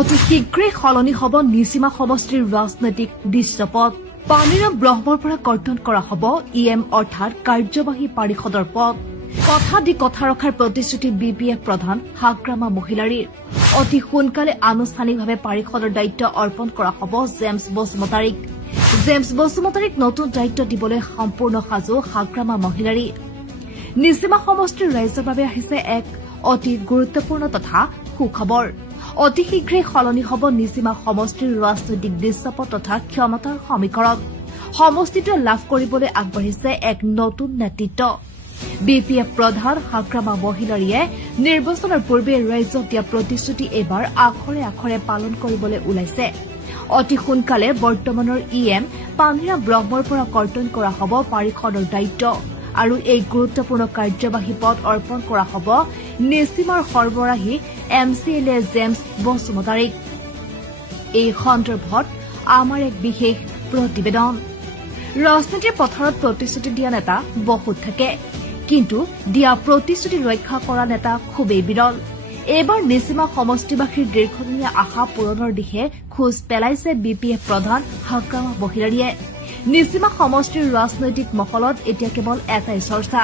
অতি শীঘ্ৰেই সলনি হ'ব নিচিমা সমষ্টিৰ ৰাজনৈতিক দৃশ্যপট। পানীৰাম ব্ৰহ্মৰ পৰা কৰ্তন কৰা হ'ব EM অৰ্থাৎ কাৰ্যবাহী পাৰিষদৰ পদ। কথা দি কথা ৰখাৰ প্ৰতিশ্ৰুতি BPF প্ৰধান হাগ্ৰামা মহিলাৰীৰ। অতি সোনকালে আনুষ্ঠানিকভাৱে পাৰিষদৰ দায়িত্ব অৰ্পণ কৰা হ'ব জেমছ বসুমতাৰীক। জেমছ বসুমতাৰীক নতুন দায়িত্ব দিবলৈ সম্পূৰ্ণ সাজু হাগ্ৰামা মহিলাৰী। নিচিমা সমষ্টিৰ ৰাইজৰ বাবে আহিছে এক অতি গুৰুত্বপূৰ্ণ তথা সুখবৰ। অতি শীঘ্ৰেই সলনি হ'ব নিচিমা সমষ্টিৰ ৰাজনৈতিক দৃশ্যপট তথা ক্ষমতাৰ সমীকৰণ। সমষ্টিটোৱে লাভ কৰিবলৈ আগবাঢ়িছে এক নতুন নেতৃত্ব। BPF প্ৰধান হাগ্ৰামা মহিলাৰীয়ে নিৰ্বাচনৰ পূৰ্বে ৰাইজক দিয়া প্ৰতিশ্ৰুতি এইবাৰ আখৰে আখৰে পালন কৰিবলৈ ওলাইছে। অতি সোনকালে বৰ্তমানৰ EM পানীৰাম ব্ৰহ্মৰ পৰা কৰ্তন কৰা হ'ব পাৰিষদৰ দায়িত্ব আৰু এই গুৰুত্বপূৰ্ণ কাৰ্যবাহী পদ অৰ্পণ কৰা হ'ব নিচিমাৰ সৰ্বৰাহী MCLA জেমছ বসুমতাৰীক। এই সন্দৰ্ভত আমাৰ এক বিশেষ প্ৰতিবেদন। ৰাজনীতিৰ পথাৰত প্ৰতিশ্ৰুতি দিয়া নেতা বহুত থাকে, কিন্তু দিয়া প্ৰতিশ্ৰুতি ৰক্ষা কৰা নেতা খুবেই বিৰল। এইবাৰ নিচিমা সমষ্টিবাসীৰ দীৰ্ঘদিনীয়া আশা পূৰণৰ দিশে খোজ পেলাইছে BPF প্ৰধান হাগ্ৰামা মহিলাৰীয়ে। নিচিমা সমষ্টিৰ ৰাজনৈতিক মহলত এতিয়া কেৱল এটাই চৰ্চা,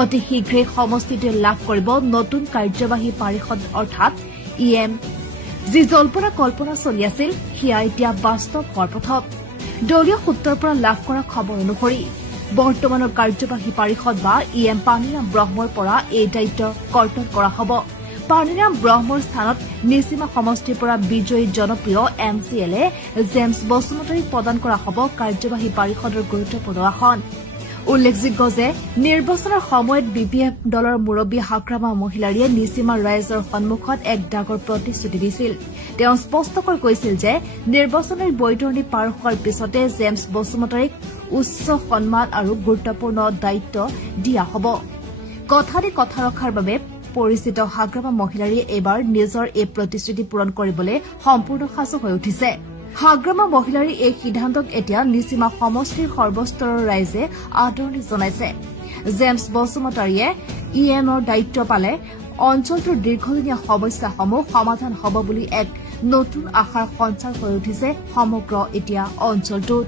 অতি শীঘ্ৰেই সমষ্টিটোৱে লাভ কৰিব নতুন কাৰ্যবাহী পাৰিষদ অৰ্থাৎ EM। যি জল্পনা কল্পনা চলি আছিল সেয়া এতিয়া বাস্তৱ হোৱাৰ পথত। দলীয় সূত্ৰৰ পৰা লাভ কৰা খবৰ অনুসৰি বৰ্তমানৰ কাৰ্যবাহী পাৰিষদ বা EM পানীৰাম ব্ৰহ্মৰ পৰা এই দায়িত্ব কৰ্তন কৰা হ'ব। পানীৰাম ব্ৰহ্মৰ স্থানত নিচিমা সমষ্টিৰ পৰা বিজয়ী জনপ্ৰিয় MCLA জেমছ বসুমতাৰীক প্ৰদান কৰা হ'ব কাৰ্যবাহী পাৰিষদৰ গুৰুত্বপূৰ্ণ আসন। উল্লেখযোগ্য যে নিৰ্বাচনৰ সময়ত BPF দলৰ মুৰব্বী হাগ্ৰামা মহিলাৰীয়ে নিচিমাৰ ৰাইজৰ সন্মুখত এক ডাঙৰ প্ৰতিশ্ৰুতি দিছিল। তেওঁ স্পষ্টকৈ কৈছিল যে নিৰ্বাচনৰ বৈতৰণি পাৰ হোৱাৰ পিছতে জেমছ বসুমতাৰীক উচ্চ সন্মান আৰু গুৰুত্বপূৰ্ণ দায়িত্ব দিয়া হ'ব। কথা দি কথা ৰখাৰ বাবে পৰিচিত হাগ্ৰামা মহিলাৰীয়ে এইবাৰ নিজৰ এই প্ৰতিশ্ৰুতি পূৰণ কৰিবলৈ সম্পূৰ্ণ সাজু হৈ উঠিছে। হাগ্ৰামা মহিলাৰীৰ এই সিদ্ধান্তক এতিয়া নিচিমা সমষ্টিৰ সৰ্বস্তৰৰ ৰাইজে আদৰণি জনাইছে। জেমছ বসুমতাৰীয়ে EMৰ দায়িত্ব পালে অঞ্চলটোৰ দীৰ্ঘদিনীয়া সমস্যাসমূহ সমাধান হ'ব বুলি এক নতুন আশাৰ সঞ্চাৰ হৈ উঠিছে সমগ্ৰ এতিয়া অঞ্চলটোত।